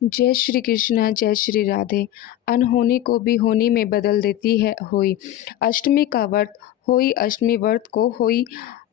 जय श्री कृष्णा, जय श्री राधे। अनहोनी को भी होनी में बदल देती है होई। अष्टमी का व्रत होई, अष्टमी व्रत को होई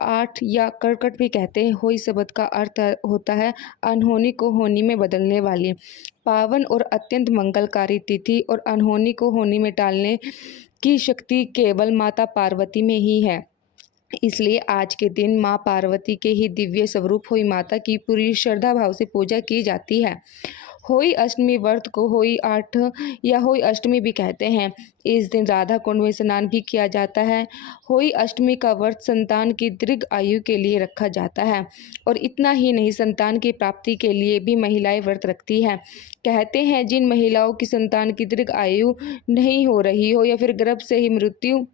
आठ या करकट भी कहते हैं। होई शब्द का अर्थ होता है अनहोनी को होनी में बदलने वाली। पावन और अत्यंत मंगलकारी तिथि और अनहोनी को होनी में टालने की शक्ति केवल माता पार्वती में ही है। इसलिए आज के दिन माँ पार्वती के ही दिव्य स्वरूप होई माता की पूरी श्रद्धा भाव से पूजा की जाती है। होई अष्टमी व्रत को होई आठ या होई अष्टमी भी कहते हैं। इस दिन राधा कुंड में स्नान भी किया जाता है। होई अष्टमी का व्रत संतान की दीर्घ आयु के लिए रखा जाता है और इतना ही नहीं, संतान की प्राप्ति के लिए भी महिलाएं व्रत रखती हैं। कहते हैं जिन महिलाओं की संतान की दीर्घ आयु नहीं हो रही हो या फिर गर्भ से ही मृत्यु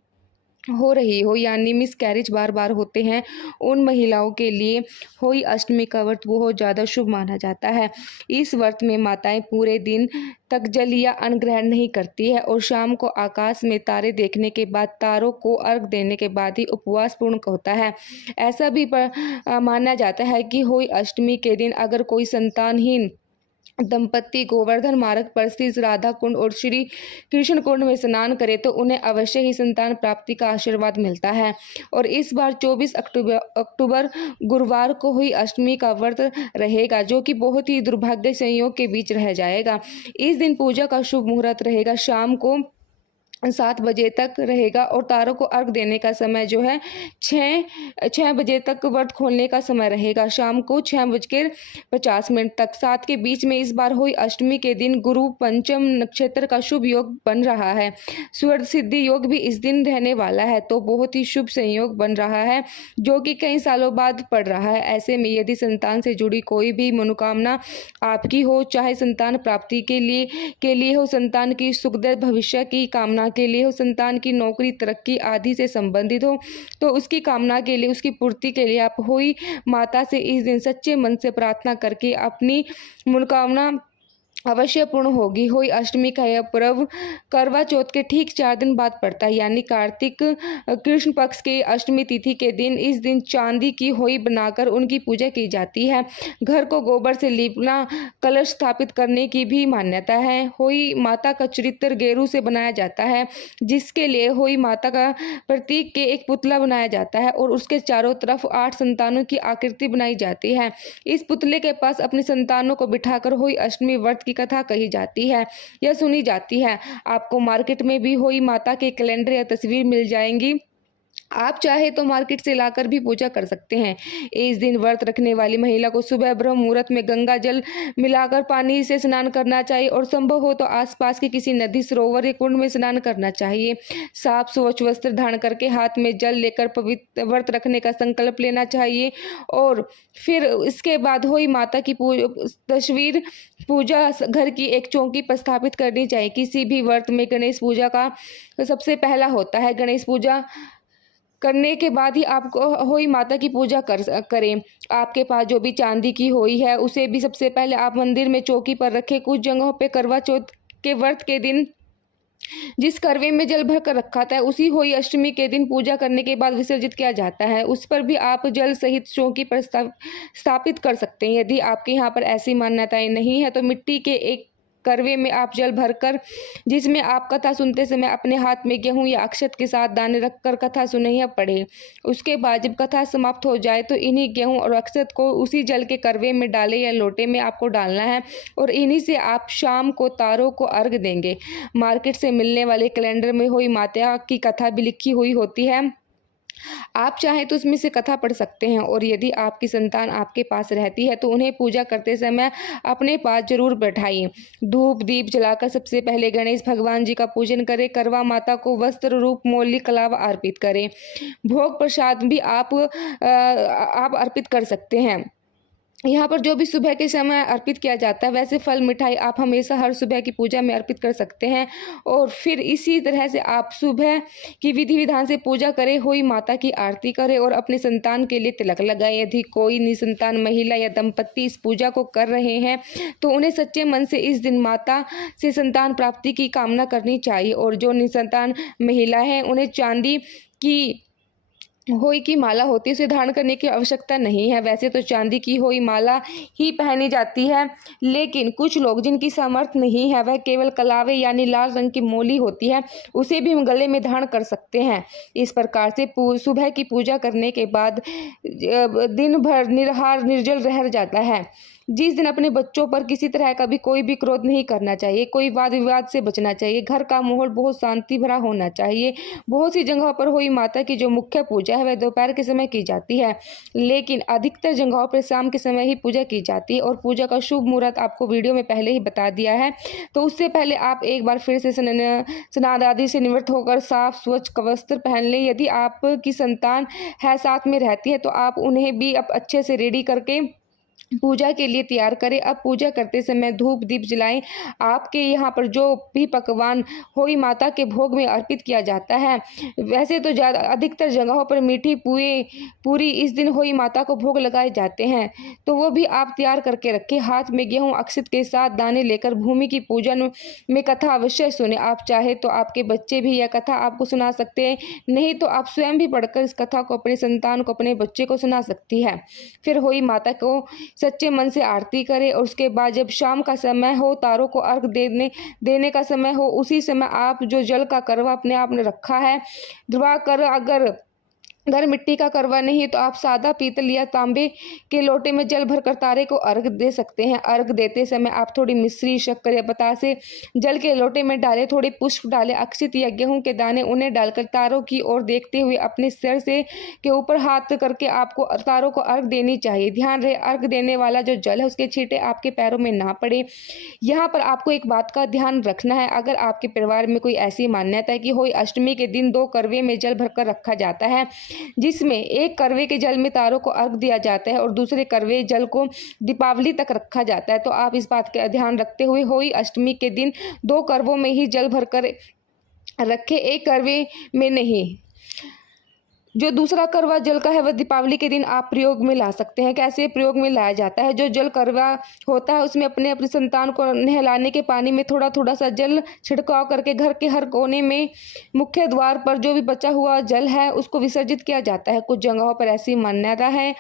हो रही हो, यानी मिसकैरेज बार बार होते हैं, उन महिलाओं के लिए होई अष्टमी का व्रत बहुत ज़्यादा शुभ माना जाता है। इस व्रत में माताएं पूरे दिन तक जल या अन्न ग्रहण नहीं करती है और शाम को आकाश में तारे देखने के बाद, तारों को अर्घ देने के बाद ही उपवास पूर्ण होता है। ऐसा भी माना जाता है कि होई अष्टमी के दिन अगर कोई संतानहीन दंपत्ति गोवर्धन मार्ग पर स्थित राधा कुंड और श्री कृष्ण कुंड में स्नान करे तो उन्हें अवश्य ही संतान प्राप्ति का आशीर्वाद मिलता है। और इस बार 24 अक्टूबर गुरुवार को हुई अष्टमी का व्रत रहेगा, जो कि बहुत ही दुर्भाग्य संयोग के बीच रह जाएगा। इस दिन पूजा का शुभ मुहूर्त रहेगा, शाम को 7 बजे तक रहेगा और तारों को अर्घ देने का समय जो है 6 बजे तक व्रत खोलने का समय रहेगा, शाम को 6:50 तक। 7 के बीच में इस बार हुई अष्टमी के दिन गुरु पंचम नक्षत्र का शुभ योग बन रहा है। स्वर्ण सिद्धि योग भी इस दिन रहने वाला है, तो बहुत ही शुभ संयोग बन रहा है जो कि कई सालों बाद पड़ रहा है। ऐसे में यदि संतान से जुड़ी कोई भी मनोकामना आपकी हो, चाहे संतान प्राप्ति के लिए हो, संतान की सुखद भविष्य की कामना के लिए हो, संतान की नौकरी तरक्की आदि से संबंधित हो, तो उसकी कामना के लिए, उसकी पूर्ति के लिए आप हुई माता से इस दिन सच्चे मन से प्रार्थना करके अपनी मनोकामना अवश्य पूर्ण होगी। होई अष्टमी का यह पर्व करवा चौथ के ठीक 4 दिन बाद पड़ता है, यानी कार्तिक कृष्ण पक्ष की अष्टमी तिथि के दिन। इस दिन चांदी की होई बनाकर उनकी पूजा की जाती है। घर को गोबर से लीपना, कलश स्थापित करने की भी मान्यता है। होई माता का चरित्र गेरू से बनाया जाता है, जिसके लिए होई माता का प्रतीक के एक पुतला बनाया जाता है और उसके चारों तरफ 8 संतानों की आकृति बनाई जाती है। इस पुतले के पास अपनी संतानों को बिठाकर होई अष्टमी व्रत की कथा कही जाती है या सुनी जाती है। आपको मार्केट में भी होई माता के कैलेंडर या तस्वीर मिल जाएंगी, आप चाहे तो मार्केट से लाकर भी पूजा कर सकते हैं। इस दिन व्रत रखने वाली महिला को सुबह ब्रह्म मुहूर्त में गंगा जल मिलाकर पानी से स्नान करना चाहिए और संभव हो तो आसपास के किसी नदी, सरोवर या कुंड में स्नान करना चाहिए। साफ स्वच्छ वस्त्र धारण करके हाथ में जल लेकर पवित्र व्रत रखने का संकल्प लेना चाहिए और फिर इसके बाद होई माता की तस्वीर पूजा घर की एक चौकी पर स्थापित करनी चाहिए। किसी भी व्रत में गणेश पूजा का सबसे पहला होता है। गणेश पूजा करने के बाद ही आपको होई माता की पूजा करें। आपके पास जो भी चांदी की होई है, उसे भी सबसे पहले आप मंदिर में चौकी पर रखें। कुछ जगहों पे करवा चौथ के व्रत के दिन जिस करवे में जल भर कर रखा था, उसी होई अष्टमी के दिन पूजा करने के बाद विसर्जित किया जाता है। उस पर भी आप जल सहित चौकी पर स्थापित कर सकते हैं। यदि आपके यहाँ पर ऐसी मान्यताएं नहीं है तो मिट्टी के एक करवे में आप जल भरकर, जिसमें आप कथा सुनते समय अपने हाथ में गेहूं या अक्षत के साथ दाने रखकर कथा सुने या पढ़े। उसके बाद जब कथा समाप्त हो जाए तो इन्हीं गेहूं और अक्षत को उसी जल के करवे में डाले या लोटे में आपको डालना है और इन्हीं से आप शाम को तारों को अर्घ देंगे। मार्केट से मिलने वाले कैलेंडर में हुई माता की कथा भी लिखी हुई होती है, आप चाहें तो उसमें से कथा पढ़ सकते हैं। और यदि आपकी संतान आपके पास रहती है तो उन्हें पूजा करते समय अपने पास जरूर बैठाइए। धूप दीप जलाकर सबसे पहले गणेश भगवान जी का पूजन करें। करवा माता को वस्त्र रूप मोली कलावा अर्पित करें। भोग प्रसाद भी आप अर्पित कर सकते हैं। यहाँ पर जो भी सुबह के समय अर्पित किया जाता है, वैसे फल मिठाई आप हमेशा हर सुबह की पूजा में अर्पित कर सकते हैं। और फिर इसी तरह से आप सुबह की विधि विधान से पूजा करें, हुई माता की आरती करें और अपने संतान के लिए तिलक लगाएं। यदि कोई निसंतान महिला या दंपत्ति इस पूजा को कर रहे हैं तो उन्हें सच्चे मन से इस दिन माता से संतान प्राप्ति की कामना करनी चाहिए। और जो निसंतान महिला है, उन्हें चांदी की होई की माला होती है उसे धारण करने की आवश्यकता नहीं है। वैसे तो चांदी की होई माला ही पहनी जाती है, लेकिन कुछ लोग जिनकी सामर्थ्य नहीं है वह केवल कलावे यानी लाल रंग की मोली होती है उसे भी गले में धारण कर सकते हैं। इस प्रकार से सुबह की पूजा करने के बाद दिन भर निराहार निर्जल रह जाता है। जिस दिन अपने बच्चों पर किसी तरह का भी कोई भी क्रोध नहीं करना चाहिए, कोई वाद विवाद से बचना चाहिए, घर का माहौल बहुत शांति भरा होना चाहिए। बहुत सी जगहों पर हुई माता की जो मुख्य पूजा है वह दोपहर के समय की जाती है, लेकिन अधिकतर जगहों पर शाम के समय ही पूजा की जाती है और पूजा का शुभ मुहूर्त आपको वीडियो में पहले ही बता दिया है। तो उससे पहले आप एक बार फिर से स्नान आदि से निवृत्त होकर साफ स्वच्छ वस्त्र पहन लें। यदि आपकी संतान है साथ में रहती है तो आप उन्हें भी अब अच्छे से रेडी करके पूजा के लिए तैयार करें। अब पूजा करते समय धूप दीप जलाएं। आपके यहाँ पर जो भी पकवान होई माता के भोग में अर्पित किया जाता है, वैसे तो ज़्यादा अधिकतर जगहों पर मीठी पूरी इस दिन होई माता को भोग लगाए जाते हैं, तो वो भी आप तैयार करके रखें। हाथ में गेहूँ अक्षत के साथ दाने लेकर भूमि की पूजन में कथा अवश्य सुने। आप चाहे तो आपके बच्चे भी यह कथा आपको सुना सकते हैं, नहीं तो आप स्वयं भी पढ़कर इस कथा को अपने संतान को, अपने बच्चे को सुना सकती है। फिर होई माता को सच्चे मन से आरती करें और उसके बाद जब शाम का समय हो, तारों को अर्घ देने का समय हो, उसी समय आप जो जल का करवा अपने आप ने रखा है, ध्रुवा कर अगर मिट्टी का करवा नहीं है तो आप सादा पीतल या तांबे के लोटे में जल भरकर तारे को अर्घ दे सकते हैं। अर्घ देते समय आप थोड़ी मिश्री, शक्कर या बतासे जल के लोटे में डालें, थोड़े पुष्प डालें, अक्षत या गेहूं के दाने उन्हें डालकर तारों की ओर देखते हुए अपने सिर से के ऊपर हाथ करके आपको तारों को अर्घ देनी चाहिए। ध्यान रहे अर्घ देने वाला जो जल है उसके छींटे आपके पैरों में ना पड़े। यहाँ पर आपको एक बात का ध्यान रखना है, अगर आपके परिवार में कोई ऐसी मान्यता है कि होई अष्टमी के दिन 2 करवे में जल भरकर रखा जाता है, जिसमें एक करवे के जल में तारों को अर्घ दिया जाता है और दूसरे करवे जल को दीपावली तक रखा जाता है, तो आप इस बात का ध्यान रखते हुए होई अष्टमी के दिन 2 करवों में ही जल भरकर रखें, एक करवे में नहीं। जो दूसरा करवा जल का है वह दीपावली के दिन आप प्रयोग में ला सकते हैं। कैसे प्रयोग में लाया जाता है? जो जल करवा होता है उसमें अपने अपनी संतान को नहलाने के पानी में थोड़ा थोड़ा सा जल छिड़काव करके घर के हर कोने में मुख्य द्वार पर जो भी बचा हुआ जल है उसको विसर्जित किया जाता है। कुछ जगहों पर ऐसी मान्यता है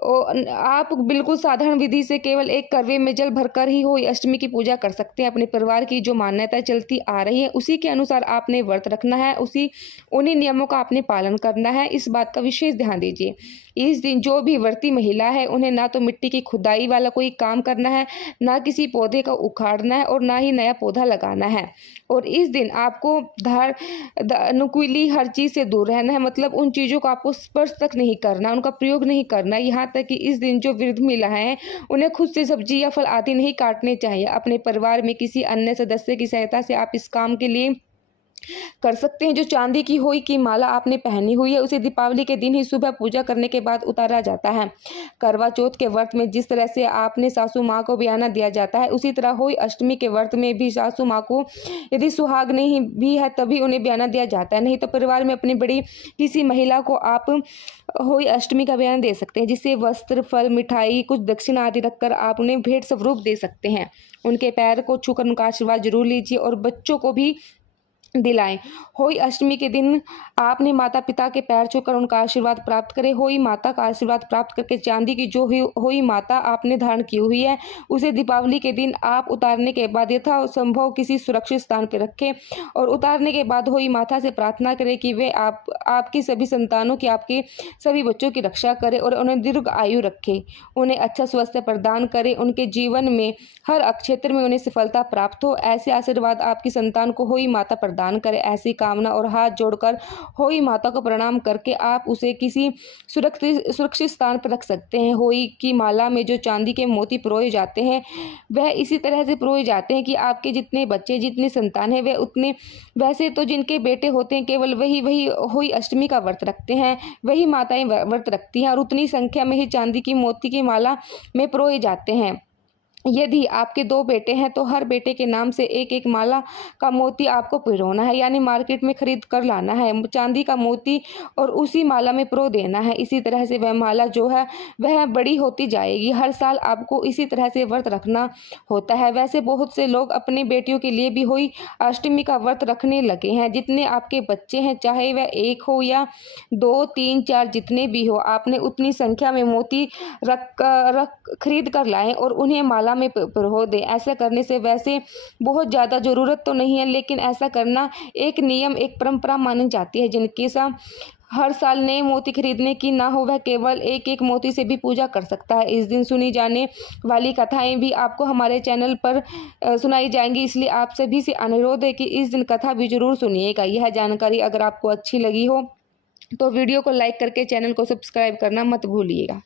आप बिल्कुल साधारण विधि से केवल एक करवे में जल भरकर ही होई अष्टमी की पूजा कर सकते हैं। अपने परिवार की जो मान्यता चलती आ रही है उसी के अनुसार आपने व्रत रखना है, उन्हीं नियमों का आपने पालन करना है। इस बात का विशेष ध्यान दीजिए। इस दिन जो भी व्रती महिला है उन्हें ना तो मिट्टी की खुदाई वाला कोई काम करना है, ना किसी पौधे का उखाड़ना है और ना ही नया पौधा लगाना है। और इस दिन आपको नुकीली हर चीज से दूर रहना है, मतलब उन चीजों को आपको स्पर्श तक नहीं करना, उनका प्रयोग नहीं करना। यहाँ तक कि इस दिन जो वृद्ध महिलाएं हैं उन्हें खुद से सब्जी या फल आदि नहीं काटने चाहिए। अपने परिवार में किसी अन्य सदस्य की सहायता से आप इस काम के लिए कर सकते हैं। जो चांदी की होई की माला आपने पहनी हुई है उसे दीपावली के दिन ही सुबह पूजा करने के बाद उतारा जाता है। करवा चौथ के व्रत में जिस तरह से आपने सासू माँ को बयाना दिया जाता है, उसी तरह होई अष्टमी के व्रत में भी सासू माँ को यदि सुहाग नहीं भी है तभी उन्हें बयाना दिया जाता है। नहीं तो परिवार में अपनी बड़ी किसी महिला को आप होई अष्टमी का बयान दे सकते हैं, जिससे वस्त्र, फल, मिठाई, कुछ दक्षिणा आदि रखकर आप उन्हें भेंट स्वरूप दे सकते हैं। उनके पैर को छूकर उनका आशीर्वाद जरूर लीजिए और बच्चों को भी दिलाएं। होई अष्टमी के दिन आपने माता पिता के पैर छूकर उनका आशीर्वाद प्राप्त करें। होई माता का आशीर्वाद प्राप्त करके चांदी की जो होई माता आपने धारण की हुई है उसे दीपावली के दिन आप उतारने के बाद यथासंभव किसी सुरक्षित स्थान पर रखें और उतारने के बाद होई माता से प्रार्थना करें कि वे आपकी सभी संतानों की, आपके सभी बच्चों की रक्षा करें और उन्हें दीर्घ आयु रखें, उन्हें अच्छा स्वास्थ्य प्रदान करें, उनके जीवन में हर क्षेत्र में उन्हें सफलता प्राप्त हो। ऐसे आशीर्वाद आपकी संतान को होई माता प्रदान करें। ऐसी कामना और हाथ जोड़कर होई माता को प्रणाम करके आप उसे किसी सुरक्षित स्थान पर रख सकते हैं। होई की माला में जो चांदी के मोती पिरोए जाते हैं वह इसी तरह से पिरोए जाते हैं कि आपके जितने बच्चे, जितने संतान है वे उतने, वैसे तो जिनके बेटे होते हैं केवल वही होई अष्टमी का व्रत रखते हैं, वही माताएं व्रत रखती हैं और उतनी संख्या में ही चांदी की मोती की माला में पिरोए जाते हैं। यदि आपके 2 बेटे हैं तो हर बेटे के नाम से एक एक माला का मोती आपको पिरोना है, यानी मार्केट में खरीद कर लाना है चांदी का मोती और उसी माला में पिरो देना है। इसी तरह से वह माला जो है वह बड़ी होती जाएगी। हर साल आपको इसी तरह से व्रत रखना होता है। वैसे बहुत से लोग अपनी बेटियों के लिए भी हुई अष्टमी का व्रत रखने लगे हैं। जितने आपके बच्चे हैं, चाहे वह 1 हो या 2, 3, 4 जितने भी हो, आपने उतनी संख्या में मोती रख खरीद कर लाएं और उन्हें माला में पिरो दें। ऐसा करने से वैसे बहुत ज़्यादा ज़रूरत तो नहीं है, लेकिन ऐसा करना एक नियम, एक परंपरा मानी जाती है। जिनके साथ हर साल नए मोती खरीदने की ना हो, वह केवल एक एक मोती से भी पूजा कर सकता है। इस दिन सुनी जाने वाली कथाएं भी आपको हमारे चैनल पर सुनाई जाएंगी, इसलिए आप सभी से अनुरोध है कि इस दिन कथा भी जरूर सुनिएगा। यह जानकारी अगर आपको अच्छी लगी हो तो वीडियो को लाइक करके चैनल को सब्सक्राइब करना मत भूलिएगा।